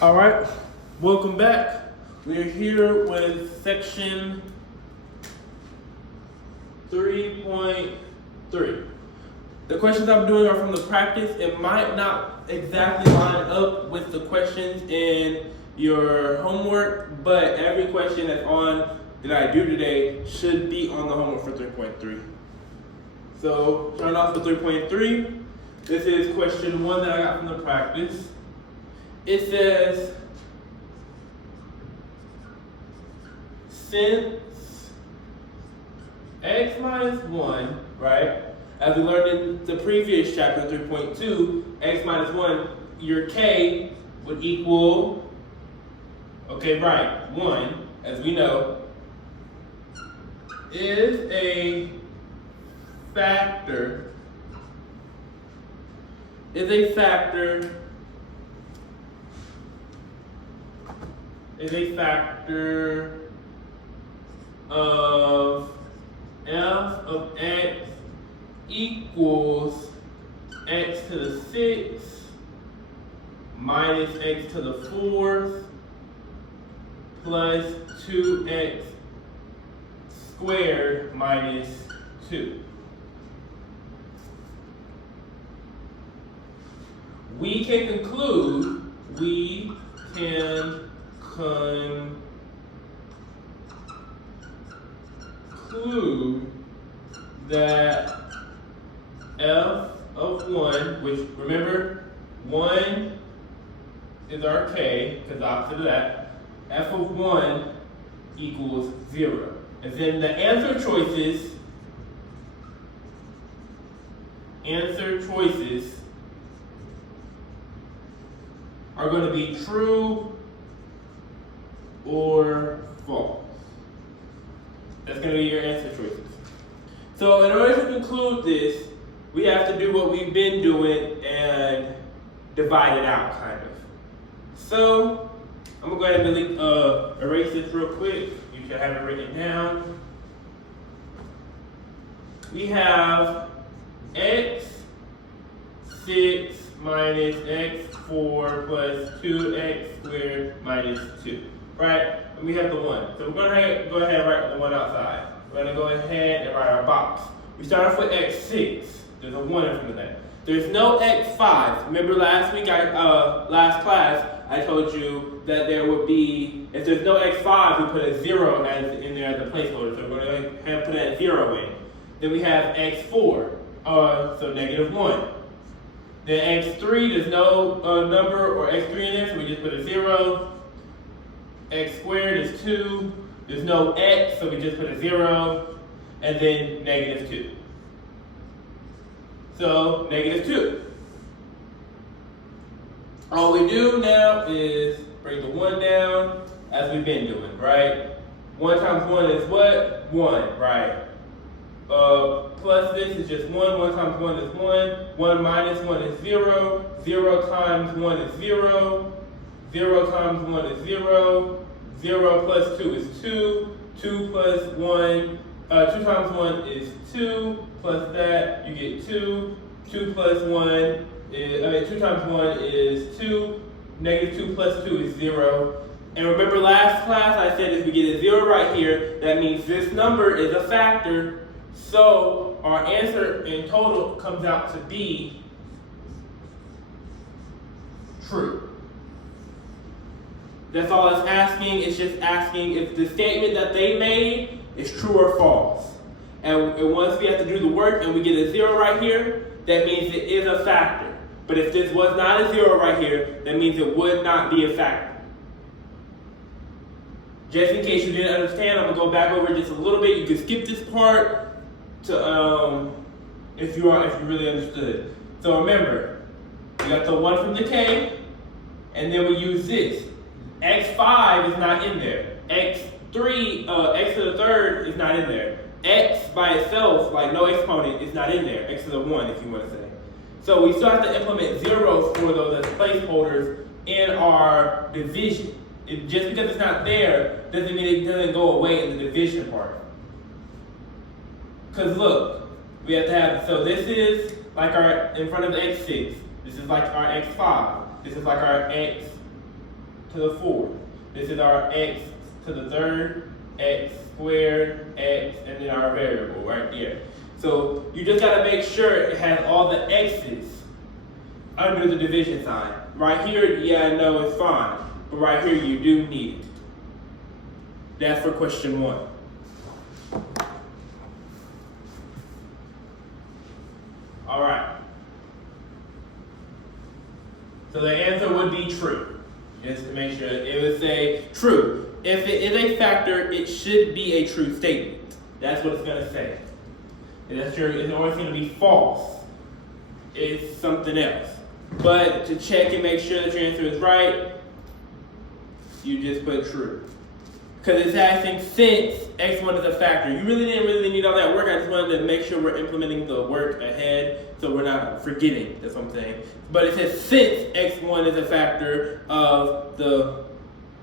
All right, welcome back. We are here with section 3.3. The questions I'm doing are from the practice. It might not exactly line up with the questions in your homework, but every question that I do today should be on the homework for 3.3. So, starting off with 3.3, this is question 1 that I got from the practice. It says, since x minus 1, right, as we learned in the previous chapter 3.2, x minus 1, your k would equal, okay, right, 1, as we know, is a factor of f of x equals x to the 6th minus x to the 4th plus 2x squared minus 2. We can conclude that f of 1, which remember 1 is our k, because the opposite of that, f of 1 equals 0. And then the answer choices are going to be true or false. That's going to be your answer choices. So in order to conclude this, we have to do what we've been doing and divide it out, kind of. So I'm going to go ahead and erase this real quick. You should have it written down. We have x6 minus x4 plus 2x squared minus 2, right? And we have the 1. So we're going to go ahead and write the 1 outside. We're going to go ahead and write our box. We start off with x6. There's a 1 in front of that. There's no x5. Remember last week, last class, I told you that there would be, if there's no x5, we put a 0 in there as a placeholder. So we're going to go ahead and put that 0 in. Then we have x4, so negative 1. Then x3, there's no number or x3 in there, so we just put a 0. X squared is 2. There's no x, so we just put a 0. And then negative 2. So negative 2. All we do now is bring the 1 down, as we've been doing, right? 1 times 1 is what? 1, right? Plus this is just 1. 1 times 1 is 1. 1 minus 1 is 0. 0 times 1 is 0. 0 times 1 is 0. 0 plus 2 is 2. 2 plus 1, 2 times 1 is 2. Plus that, you get 2. 2 plus 1 is, 2 times 1 is 2. Negative 2 plus 2 is 0. And remember last class I said if we get a 0 right here, that means this number is a factor. So our answer in total comes out to be true. That's all it's asking. It's just asking if the statement that they made is true or false. And once we have to do the work and we get a 0 right here, that means it is a factor. But if this was not a 0 right here, that means it would not be a factor. Just in case you didn't understand, I'm going to go back over just a little bit. You can skip this part to if you really understood. So remember, we got the 1 from the k, and then we use this. x5 is not in there. x3, x to the 3rd is not in there. X by itself, like no exponent, is not in there. X to the 1, if you want to say. So we still have to implement zeros for those as placeholders in our division. Just because it's not there doesn't mean it doesn't go away in the division part. Because look, we have to have, so this is like our, in front of the x6. This is like our x5. This is like our to the fourth. This is our x to the third, x squared, x, and then our variable right there. So you just gotta make sure it has all the x's under the division sign. Right here, yeah, no, it's fine. But right here, you do need it. That's for question 1. All right. So the answer would be true. Just to make sure, it would say true. If it is a factor, it should be a true statement. That's what it's going to say. And that's true. It's always going to be false. It's something else. But to check and make sure that your answer is right, you just put true. Because it's asking since x1 is a factor. You didn't really need all that work. I just wanted to make sure we're implementing the work ahead so we're not forgetting. That's what I'm saying. But it says since x1 is a factor of the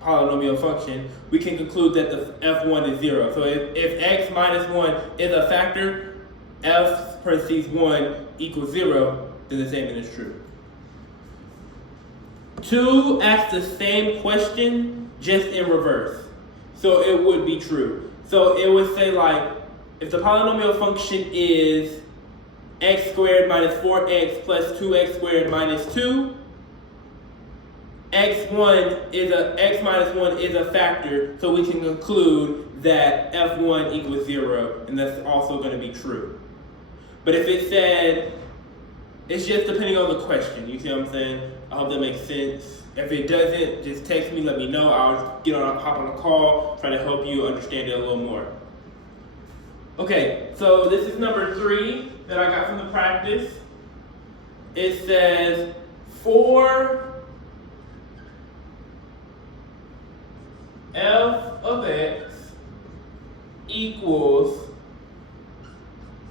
polynomial function, we can conclude that the f1 is 0. So if x minus 1 is a factor, f parentheses 1 equals 0, then the statement is true. 2 asks the same question, just in reverse. So it would be true. So it would say like, if the polynomial function is x squared minus 4x plus 2x squared minus 2, x minus 1 is a factor, so we can conclude that f1 equals 0, and that's also going to be true. But if it said, it's just depending on the question, you see what I'm saying? I hope that makes sense. If it doesn't, just text me, let me know. I'll hop on a call, try to help you understand it a little more. Okay, so this is number 3 that I got from the practice. It says 4 f of x equals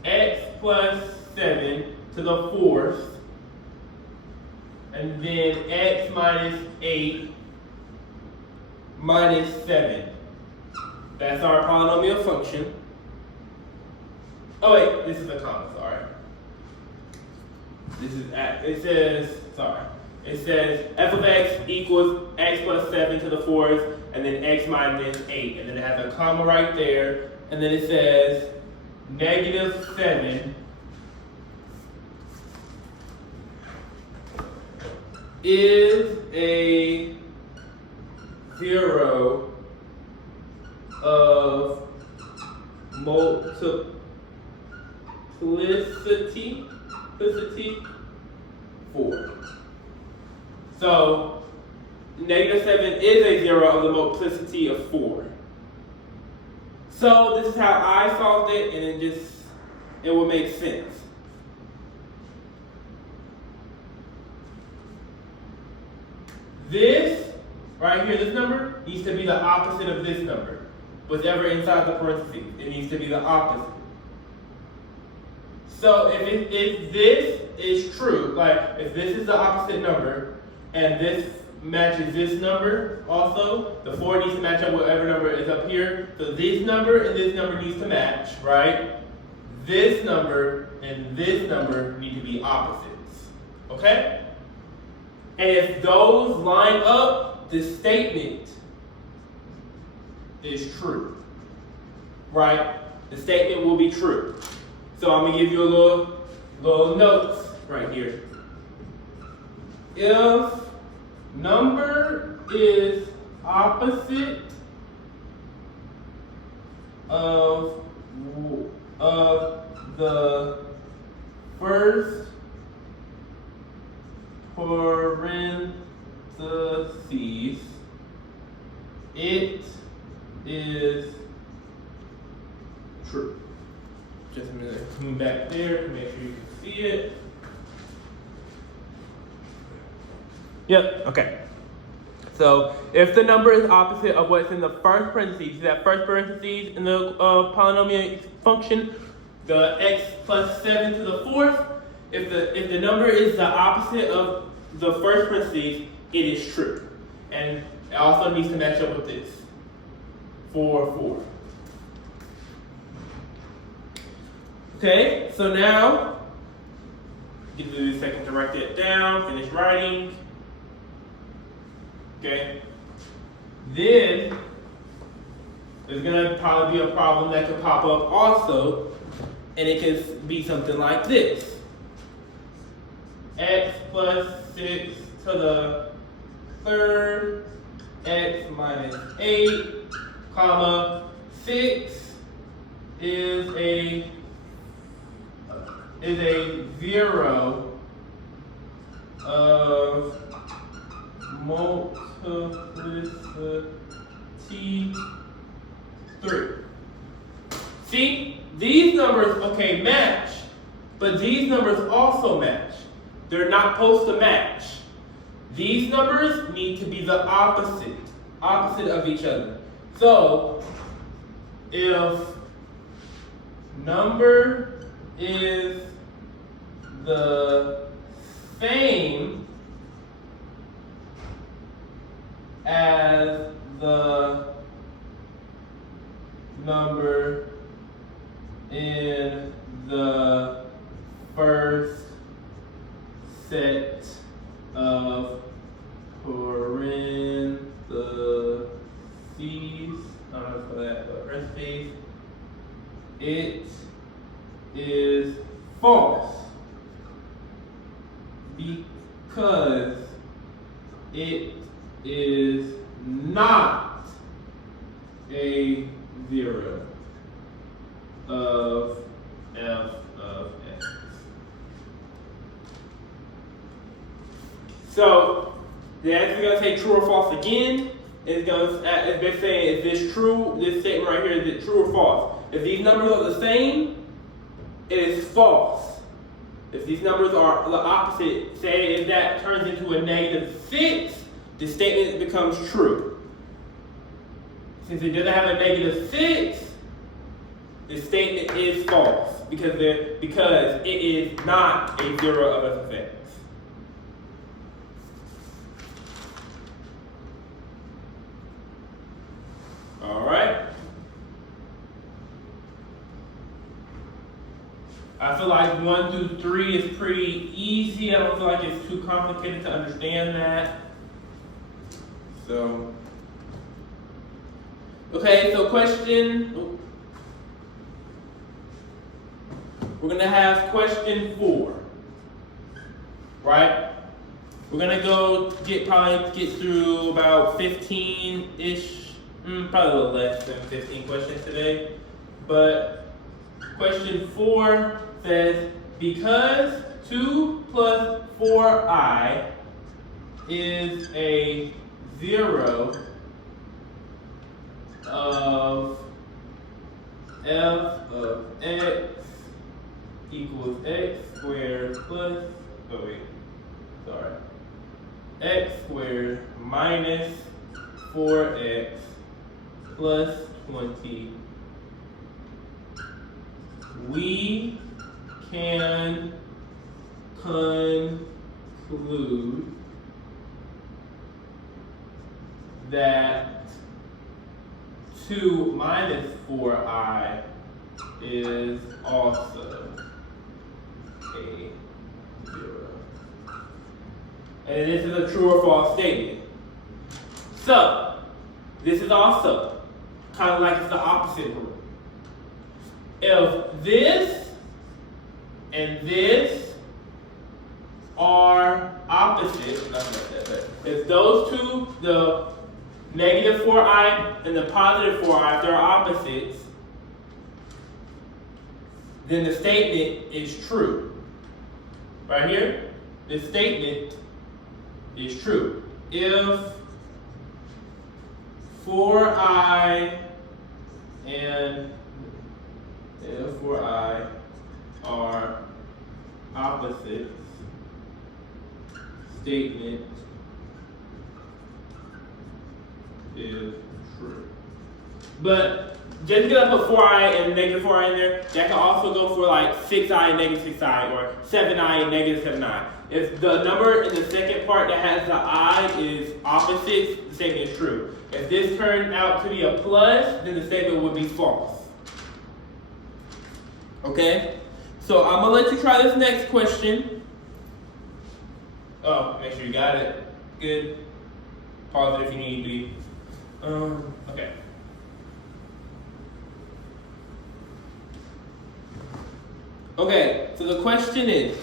x plus 7 to the 4th, and then x minus 8 minus 7. That's our polynomial function. Oh wait, this is a comma, sorry. It says f of x equals x plus 7 to the 4th, and then x minus 8. And then it has a comma right there, and then it says negative 7 is a 0 of multiplicity 4. So negative 7 is a 0 of the multiplicity of 4. So this is how I solved it, and it will make sense. This, right here, this number, needs to be the opposite of this number. Whatever inside the parentheses, it needs to be the opposite. So if this is true, like if this is the opposite number, and this matches this number also, the 4 needs to match up with whatever number is up here. So this number and this number needs to match, right? This number and this number need to be opposites, okay? And if those line up, the statement is true, right? The statement will be true. So I'm gonna give you a little notes right here. If number is opposite of the first parentheses, it is true. Just a minute, come back there to make sure you can see it. Yep, okay. So if the number is opposite of what's in the first parentheses, that first parentheses in the polynomial function, the x plus 7 to the 4th, if the number is the opposite of the first parentheses, it is true. And it also needs to match up with this. 4, 4. Okay, so now, give you a second to write that down, finish writing. Okay, then there's gonna probably be a problem that could pop up also, and it could be something like this. X plus 6 to the third, x minus 8, comma, 6 is a 0 of multiplicity 3. See, these numbers, okay, match, but these numbers also match. They're not supposed to match. These numbers need to be the opposite of each other. So, if number is the same as the number in the first set of parentheses, I don't know for that, but parentheses, it is false because it is not a 0 of f of x. So the answer is going to say true or false again. It's basically saying, is this true? This statement right here, is it true or false? If these numbers are the same, it is false. If these numbers are the opposite, say if that turns into a -6, the statement becomes true. Since it doesn't have a -6, the statement is false because it is not a 0 of f of x. All right. I feel like 1 through 3 is pretty easy. I don't feel like it's too complicated to understand that. So, okay, so question, we're gonna have question 4, right? We're gonna probably get through about 15-ish, probably a little less than 15 questions today. But question 4 says, because 2 plus 4i is a 0 of f of x equals x squared plus, x squared minus 4x plus 20, we can conclude that 2 minus 4i is also a 0. And this is a true or false statement. So, this is also kind of like it's the opposite rule. If this and this are opposite, if those two, the -4i and the positive 4i, if they're opposites, then the statement is true. Right here, the statement is true. If 4i and if 4i are opposites, statement is true. But just because I put 4i and -4i in there, that can also go for like 6i and -6i, or 7i and -7i. If the number in the second part that has the I is opposites, the statement is true. If this turned out to be a plus, then the statement would be false. Okay? So I'm going to let you try this next question. Oh, make sure you got it. Good. Pause it if you need to be. Okay. Okay, so the question is,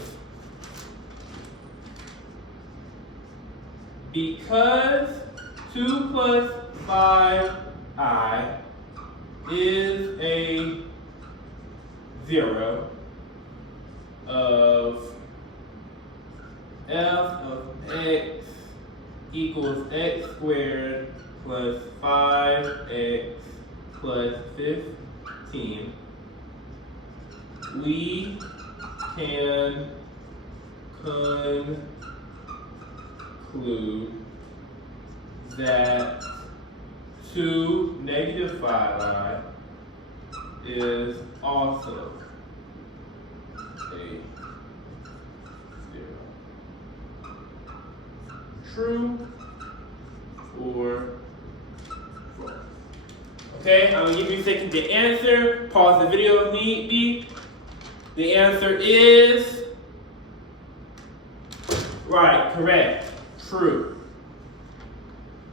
because 2 plus 5i is a 0 of f of x equals x squared plus 5x plus 15, we can conclude that 2 negative 5i is also a 0. True or false? Okay, I'm gonna give you a second to answer. Pause the video if need be. The answer is right, correct, true.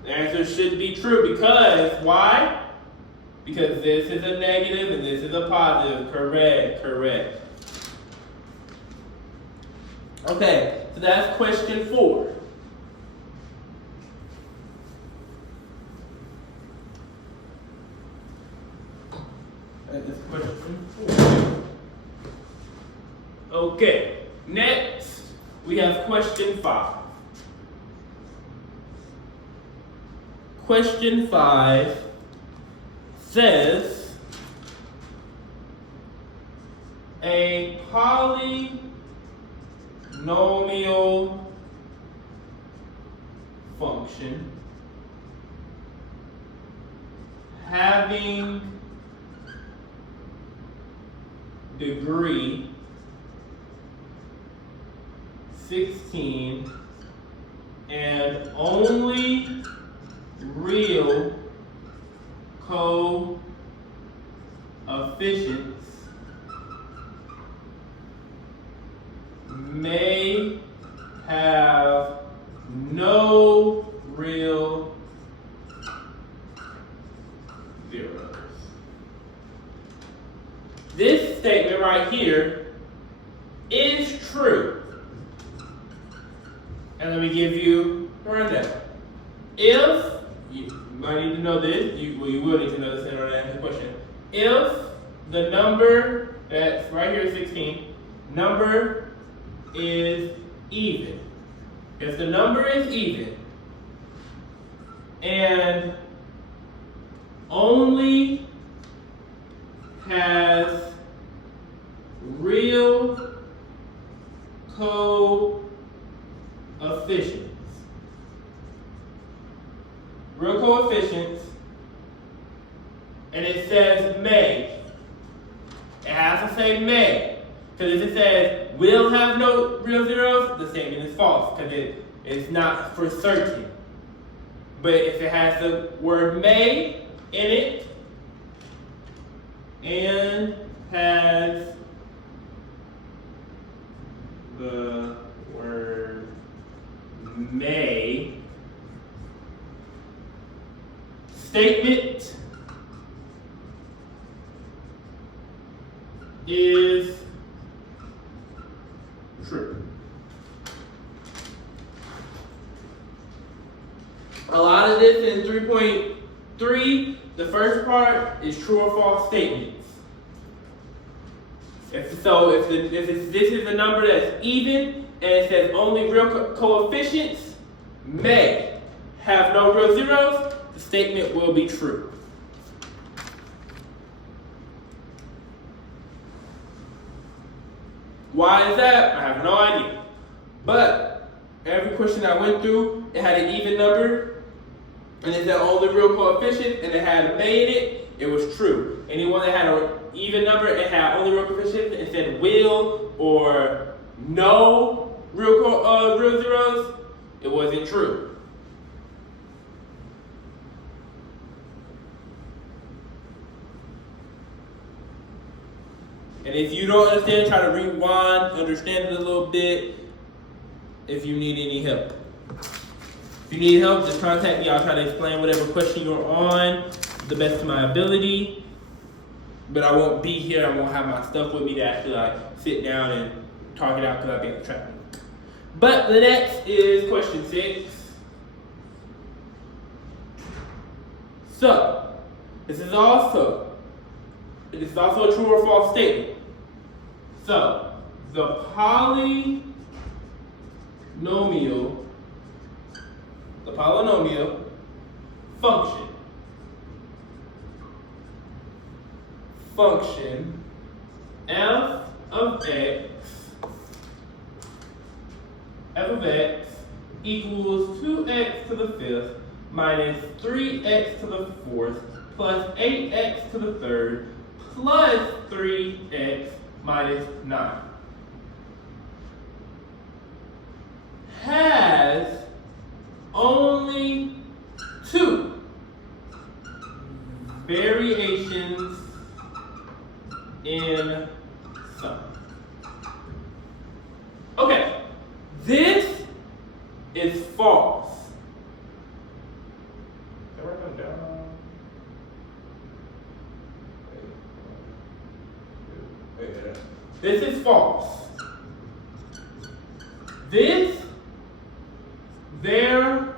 The answer should be true because why? Because this is a negative and this is a positive. Correct, correct. Okay, so that's question 4. That is question 4. Okay, next we have question 5. Question 5 says a polynomial function having degree 16 and only real coefficients may have no real zeros. This statement right here is true. And let me give you a rundown. If, you might need to know this, you will need to know this in order to answer the question. If the number that's right here is 16, number is even. If the number is even and only has real coefficients, and it says may. It has to say may. Because if it says will have no real zeros, the statement is false because it's not for certain. But if it has the word may in it and has the word may, statement is true. A lot of this in 3.3, the first part is true or false statements. If this is a number that's even and it says only real coefficients may have no real zeros, the statement will be true. Why is that? I have no idea. But every question I went through, it had an even number, and it said only real coefficient, and it had a may in it, it was true. Anyone that had an even number, it had only real coefficient, it said will or no real zeros, it wasn't true. And if you don't understand, try to rewind, understand it a little bit if you need any help. If you need help, just contact me. I'll try to explain whatever question you're on the best of my ability. But I won't be here. I won't have my stuff with me to actually like sit down and talk it out because I'll be in traffic. But the next is question 6. So, this is also a true or false statement. So, the polynomial function f of x equals 2x to the 5th minus 3x to the 4th plus 8x to the 3rd plus 3x minus 9 has only 2 variations in sum. Okay, this is false. Can I write them down? This is false. There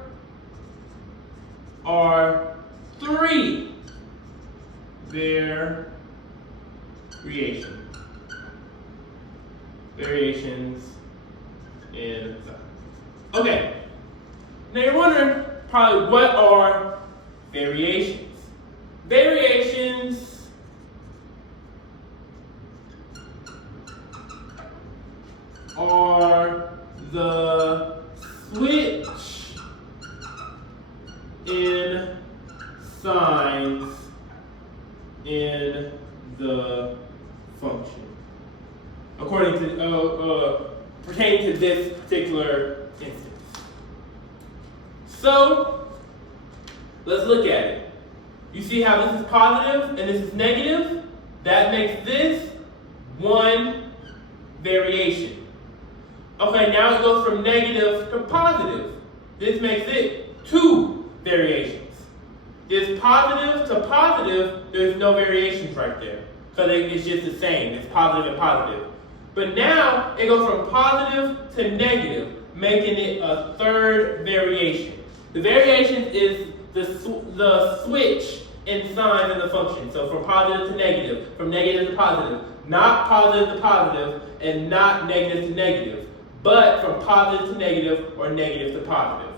are 3 variations in sum. Okay, now you're wondering probably what are variations? Variations are the switch in signs in the function, according to pertaining to this particular instance. So let's look at it. You see how this is positive and this is negative? That makes this one variation. Okay, now it goes from negative to positive. This makes it 2 variations. This positive to positive, there's no variations right there. So it's just the same. It's positive and positive. But now it goes from positive to negative, making it a 3rd variation. The variation is the switch in signs in the function. So from positive to negative, from negative to positive, not positive to positive, and not negative to negative, but from positive to negative or negative to positive.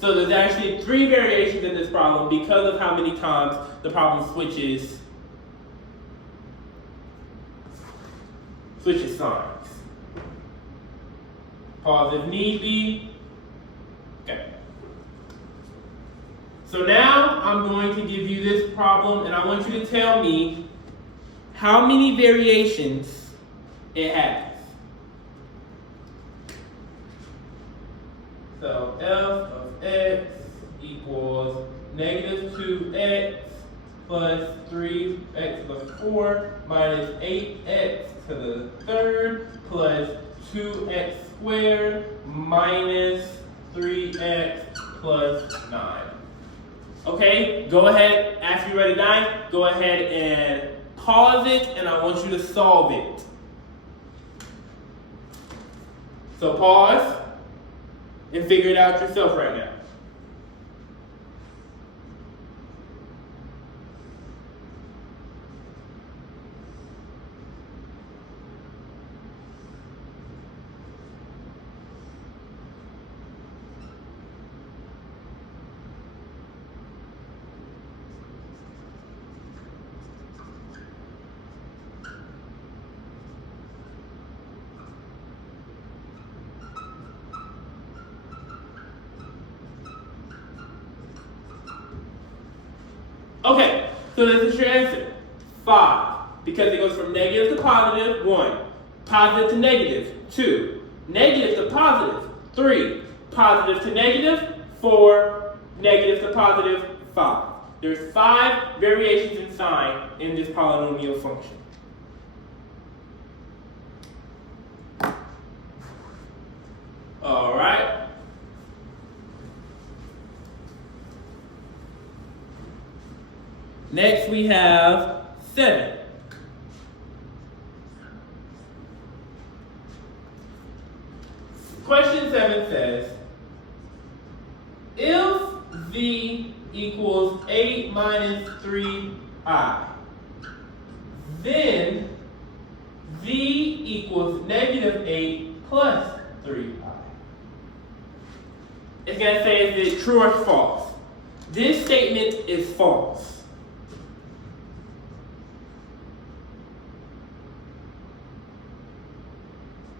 So there's actually 3 variations in this problem because of how many times the problem switches signs. Pause if need be. Okay. So now I'm going to give you this problem and I want you to tell me how many variations it has. So f of x equals negative 2x plus 3x to the 4 minus 8x to the 3rd plus 2x squared minus 3x plus 9. Okay, go ahead, after you're ready to 9, go ahead and pause it and I want you to solve it. So pause and figure it out yourself right now. Okay, so this is your answer. 5. Because it goes from negative to positive, 1. Positive to negative, 2. Negative to positive, 3. Positive to negative, 4. Negative to positive, 5. There's 5 variations in sign in this polynomial function. Next we have 7. Question 7 says, if v equals 8 minus 3i, then v equals negative 8 plus 3i. It's going to say is it true or false. This statement is false.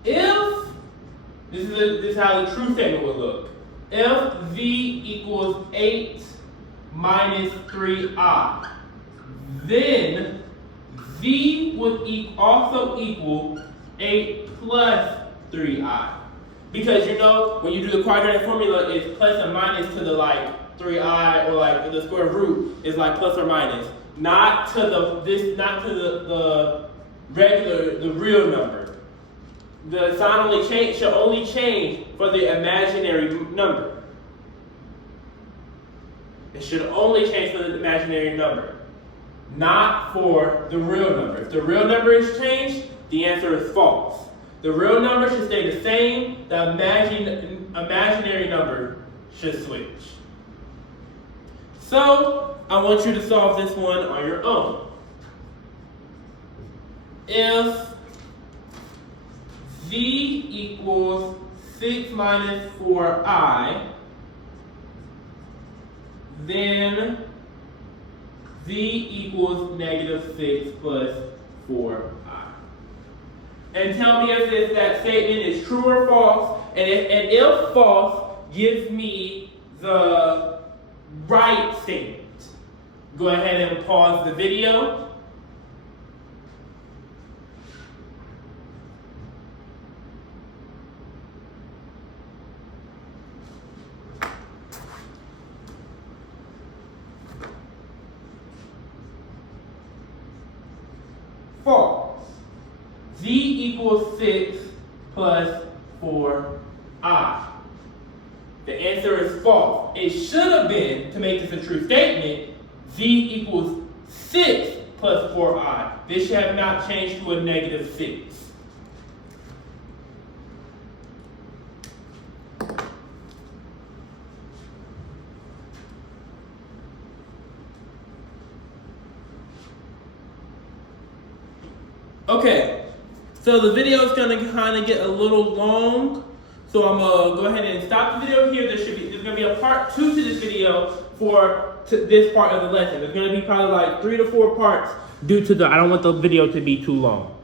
If, this is how the true statement would look. If v equals 8 minus 3i, then v would also equal 8 plus 3i. Because you know, when you do the quadratic formula, it's plus and minus to the like 3i, or like the square root is like plus or minus. Not to the regular, the real number. The sign should only change for the imaginary number. It should only change for the imaginary number, not for the real number. If the real number is changed, the answer is false. The real number should stay the same. The imaginary number should switch. So, I want you to solve this one on your own. If v equals 6 minus 4i, then v equals negative 6 plus 4i. And tell me if that statement is true or false, and if false, give me the right statement. Go ahead and pause the video. False. V equals 6 plus 4i. The answer is false. It should have been, to make this a true statement, v equals 6 plus 4i. This should have not changed to a negative 6. Okay, so the video is going to kind of get a little long, so I'm going to go ahead and stop the video here. There's going to be a part 2 to this video for this part of the lesson. There's going to be probably like 3 to 4 parts due to I don't want the video to be too long.